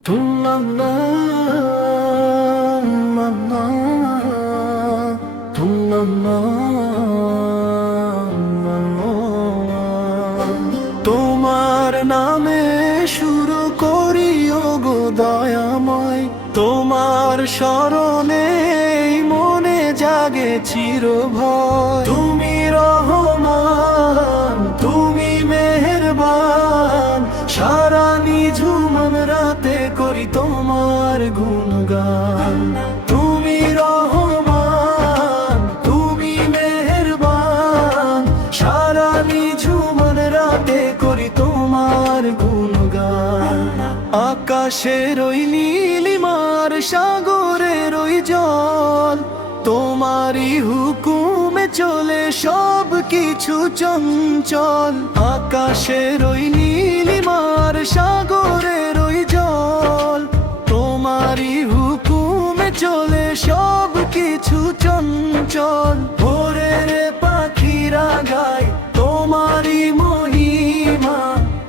তোমার নামে শুরু করি ওগো দয়াময়, তোমার স্মরণে মনে জাগে চিরভয়। তুমি রহমান, তুমি মেহেরবান, সারা নিঝুম রাতে করি তোমার গুণগান। তুমি রহমান, তুমি মেহেরবান, সারা নিঝুম রাতে করি তোমার গুণগান। আকাশের ওই নীলিমার, সাগরের ওই জল, তোমারই হুকুমে চলে সব কিছু চঞ্চল। আকাশের ওই নীলিমার, সাগরের ওই জল, তোমারই হুকুমে চলে সব কিছু চঞ্চল। ভোরের পাখিরা গায় তোমারই মহিমা,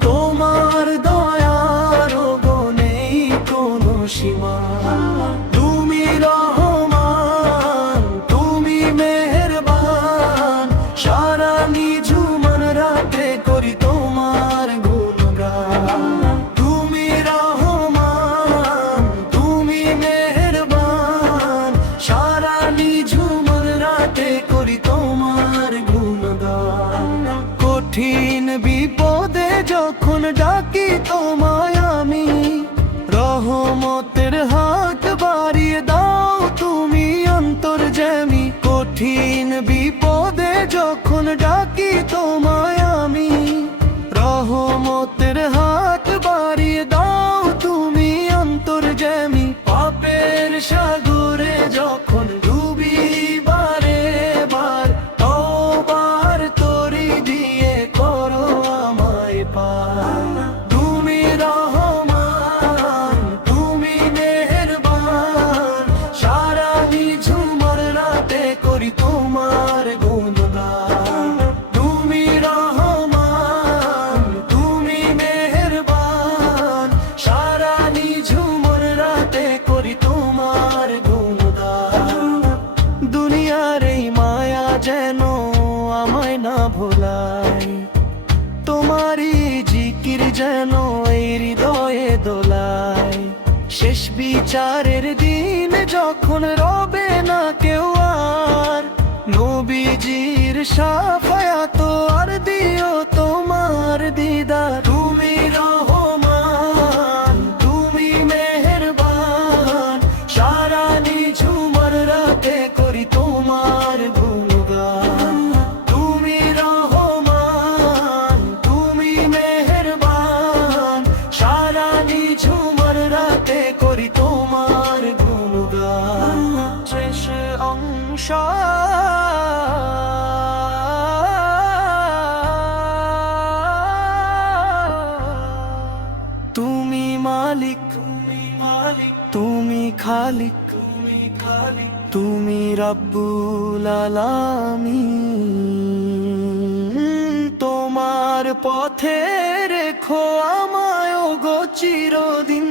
তোমার দয়ার নেই কোনো সীমা। তুমি রহমান, তুমি মেহেরবান, সারা নিঝুম রাতে করি তোমার গুণগান। তুমি রহমান, তুমি মেহেরবান, সারা নিঝুম রাতে করি তোমার গুণগান। কঠিন বিপদে যখন ডাকি তোমায় আমি, রহমতের হাত বাড়িয়ে দাও তুমি অন্তর্যামী। কঠিন বিপদে যখন ডাকি তোমায় আমি, রহমতের হাত বাড়িয়ে দাও তুমি অন্তর্যামী। পাপের সাগরে যখন ডুবি বারে বার, তওবার তরি দিয়ে করো আমায় পার। তুমি রহমান, তুমি মেহেরবান, সারা নিঝুম রাতে করি তোমার গুণগান। তুমি রহমান, তুমি মেহেরবান, সারা নিঝুম রাতে করি তোমার গুণগান। দুনিয়ার এই মায়া যেন আমায় না ভোলায়, তোমারই জিকির যেন এই হৃদয়ে দোলায়। শেষ বিচারের দিন যখন রবে না কেউ আর, নবীজির শাফায়াত আর দিও তোমার দিদার। তুমি রহমান, তুমি মেহেরবান, সারা নিঝুম রাতে করি তোমার গুণগান। তুমি রহমান, তুমি মেহেরবান, সারা নিঝুম রাতে করি তোমার গুণগান। শেষ অংশ তুমি মালিক, তুমি মালিক, তুমি খালিক, তুমি খালিক, তুমি রব্বুল আলামিন। তোমার পথে রেখো আমায় ওগো চিরদিন।